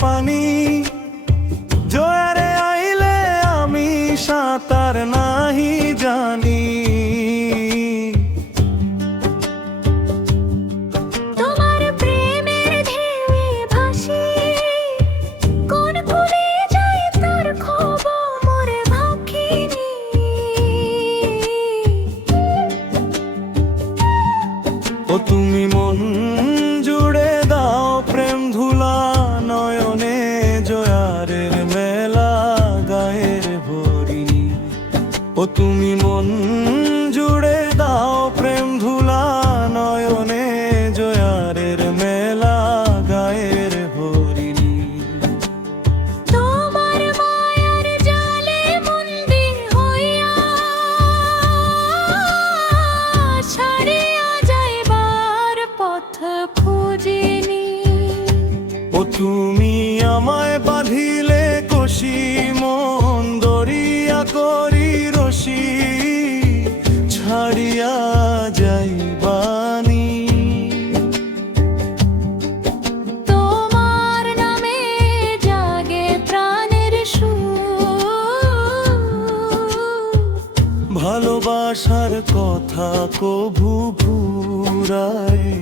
পানি। জোয়ারে আইলে আমি সাঁতার নাহি জানি। তোমার প্রেমের ঢেউয়ে ভাসি, কোন কুলে যাই তার খবর মোরে ভাখিনি। ও তুমি মন জুড়ে দাও প্রেম ধুলা নয়নে, জোয়ারের মেলা গায়ের ভরি। ও তুমি মন জুড়ে দাও প্রেম ধুলা নয়নে, জোয়ারের মেলা গায়ের ভরি। তোমার মায়ার জালে বন্দী হইয়া ছাড়িয়া যাইবার পথ খুঁজিনি। ও তুমি আমায় বাঁধিলে কষি, মন দরিয়া করি রশি, ছাড়িয়া যাইবানি। তোমার নামে জাগে প্রাণের সুর, ভালোবাসার কথা কভু ভুরায়নি।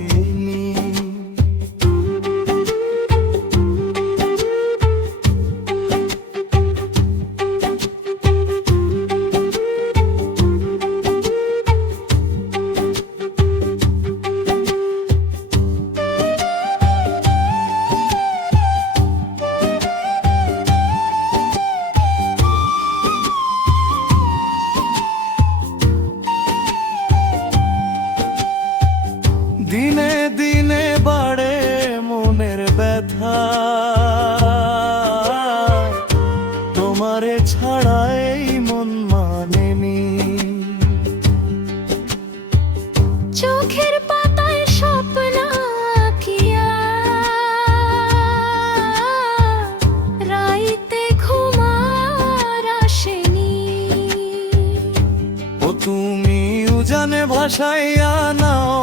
দিনে দিনে বাড়ে মনের ব্যথা, তোমারে ছাড়া এই মন মানেনি। চোখের পাতায় স্বপ্ন আঁকিয়া রাইতে ঘুমার আসেনি। ও তুমি উজানে ভাসাইয়া নাও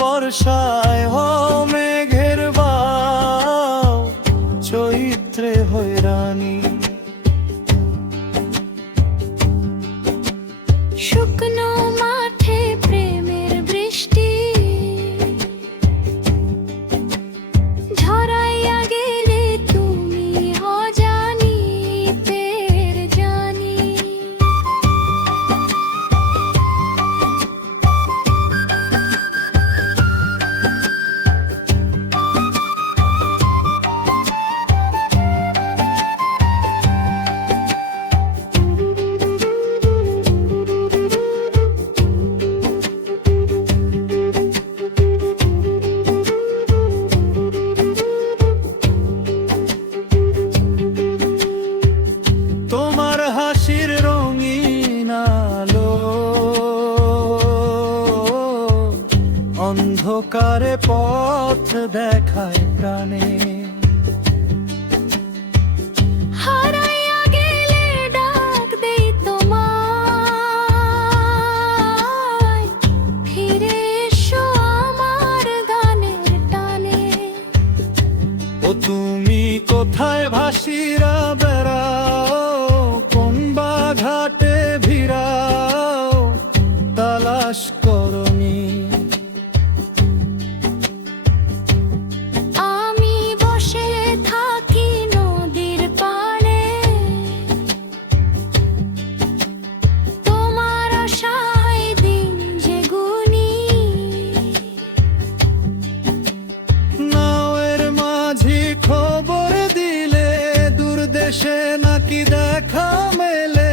বর্ষায়, হও মেঘের বাও চৈত্রে হয়রানি। শুকনো মাঠে প্রেমের বৃষ্টি ঝরাইয়া গেলে তুমি অজানি তের জানি। তোমার হাসির রঙিন আলো অন্ধকারে পথ দেখায় প্রাণে। হারাইয়া গেলে ডাক দেই তোমায়, ফিরে এসো আমার গানের টানে। ও তুমি কোথায় ভাসিরা বেড়াও, কোন বা ঘাটে ভিড়াও তালাশ করনি। আমি বসে থাকি নদীর পাড়ে, তোমার আশায় দিন যে গুনি। নাওয়ের মাঝি খবর দিলে দূর দেশে নাকি দেখা মেলে,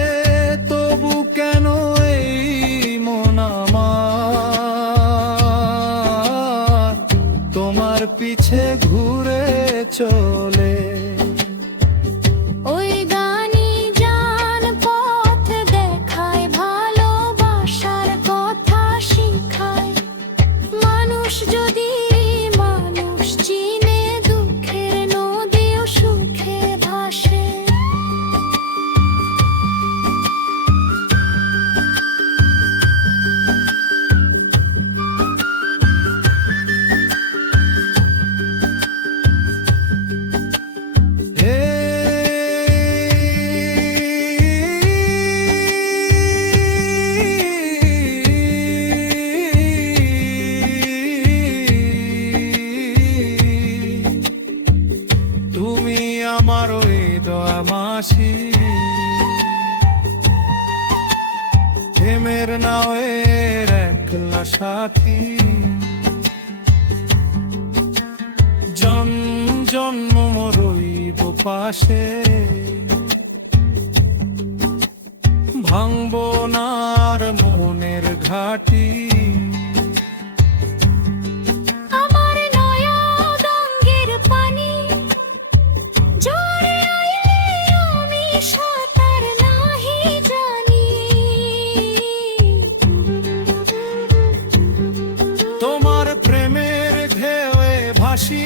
তুমি আমার ওই দয়া মাসি, প্রেমের নাওয়ের একলা সাথী, জন্ম রইব পাশে, ভাঙবো না আর মনের ঘাটি। আমার নয়া গঙ্গের পানি জোরে আইলে আমি সাঁতার নাহি জানি। তোমার প্রেমের ঢেউয়ে ভাসি,